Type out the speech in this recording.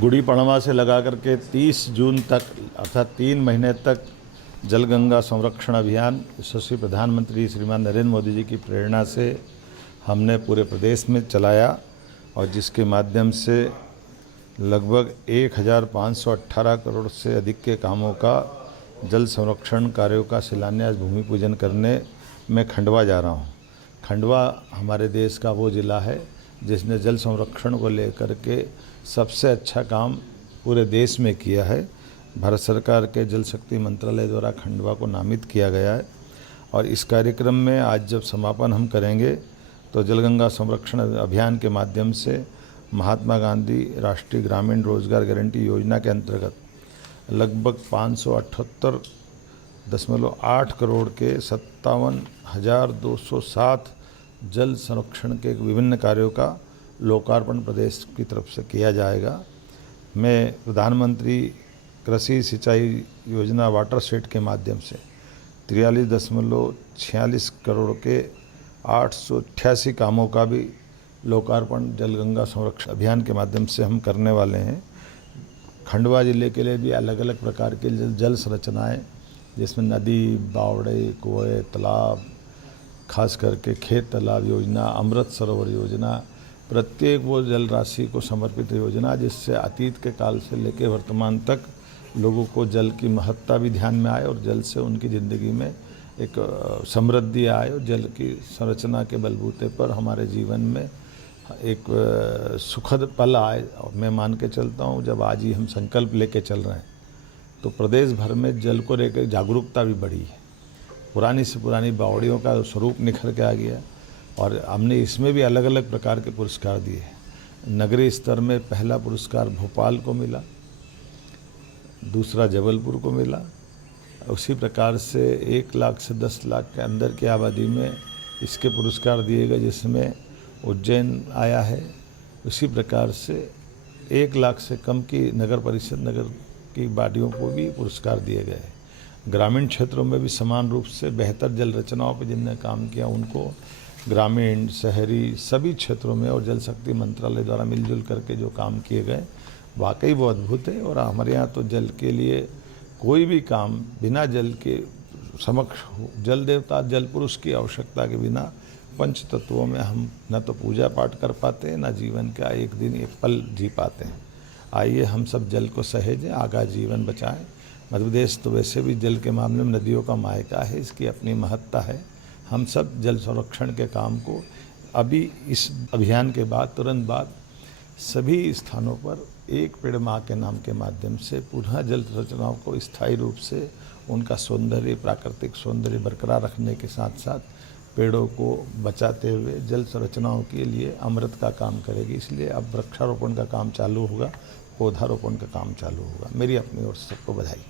गुड़ी पड़वा से लगा करके 30 जून तक अर्थात 3 महीने तक जल गंगा संरक्षण अभियान यशस्वी प्रधानमंत्री श्रीमान नरेंद्र मोदी जी की प्रेरणा से हमने पूरे प्रदेश में चलाया और जिसके माध्यम से लगभग 1518 करोड़ से अधिक के कामों का जल संरक्षण कार्यों का शिलान्यास भूमि पूजन करने मैं खंडवा जा रहा हूँ। खंडवा हमारे देश का वो ज़िला है जिसने जल संरक्षण को लेकर के सबसे अच्छा काम पूरे देश में किया है। भारत सरकार के जल शक्ति मंत्रालय द्वारा खंडवा को नामित किया गया है और इस कार्यक्रम में आज जब समापन हम करेंगे तो जलगंगा संरक्षण अभियान के माध्यम से महात्मा गांधी राष्ट्रीय ग्रामीण रोजगार गारंटी योजना के अंतर्गत लगभग 578.8 करोड़ के 57,207 जल संरक्षण के विभिन्न कार्यों का लोकार्पण प्रदेश की तरफ से किया जाएगा। मैं प्रधानमंत्री कृषि सिंचाई योजना वाटर शेड के माध्यम से 43.46 करोड़ के 888 कामों का भी लोकार्पण जलगंगा संरक्षण अभियान के माध्यम से हम करने वाले हैं। खंडवा जिले के लिए भी अलग अलग प्रकार के जल संरचनाएँ जिसमें नदी, बावड़े, कुएँ, तालाब, खास करके खेत तालाब योजना, अमृत सरोवर योजना, प्रत्येक वो जल राशि को समर्पित योजना जिससे अतीत के काल से लेकर वर्तमान तक लोगों को जल की महत्ता भी ध्यान में आए और जल से उनकी ज़िंदगी में एक समृद्धि आए और जल की संरचना के बलबूते पर हमारे जीवन में एक सुखद पल आए। और मैं मान के चलता हूँ जब आज ही हम संकल्प लेके चल रहे हैं तो प्रदेश भर में जल को लेकर जागरूकता भी बढ़ी है। पुरानी से पुरानी बावड़ियों का स्वरूप निखर के आ गया और हमने इसमें भी अलग अलग प्रकार के पुरस्कार दिए हैं। नगरीय स्तर में पहला पुरस्कार भोपाल को मिला, दूसरा जबलपुर को मिला। उसी प्रकार से 1 लाख से 10 लाख के अंदर की आबादी में इसके पुरस्कार दिए गए जिसमें उज्जैन आया है। उसी प्रकार से 1 लाख से कम की नगर परिषद नगर की वार्डों को भी पुरस्कार दिए गए। ग्रामीण क्षेत्रों में भी समान रूप से बेहतर जल रचनाओं पर जिनने काम किया उनको ग्रामीण, शहरी सभी क्षेत्रों में और जल शक्ति मंत्रालय द्वारा मिलजुल करके जो काम किए गए वाकई वो अद्भुत है। और हमारे यहाँ तो जल के लिए कोई भी काम बिना जल के समक्ष हो। जल देवता जल पुरुष की आवश्यकता के बिना पंच तत्वों में हम न तो पूजा पाठ कर पाते हैं, न जीवन का एक दिन एक पल जी पाते हैं। आइए हम सब जल को सहेजें, आगा जीवन बचाएं। मध्य प्रदेश तो वैसे भी जल के मामले में नदियों का मायका है, इसकी अपनी महत्ता है। हम सब जल संरक्षण के काम को अभी इस अभियान के बाद तुरंत बाद सभी स्थानों पर एक पेड़ माँ के नाम के माध्यम से पुनः जल संरचनाओं को स्थायी रूप से उनका सौंदर्य, प्राकृतिक सौंदर्य बरकरार रखने के साथ साथ पेड़ों को बचाते हुए जल संरचनाओं के लिए अमृत का काम करेगी। इसलिए अब वृक्षारोपण का काम चालू होगा, पौधारोपण का काम चालू होगा। मेरी अपनी ओर से सबको बधाई।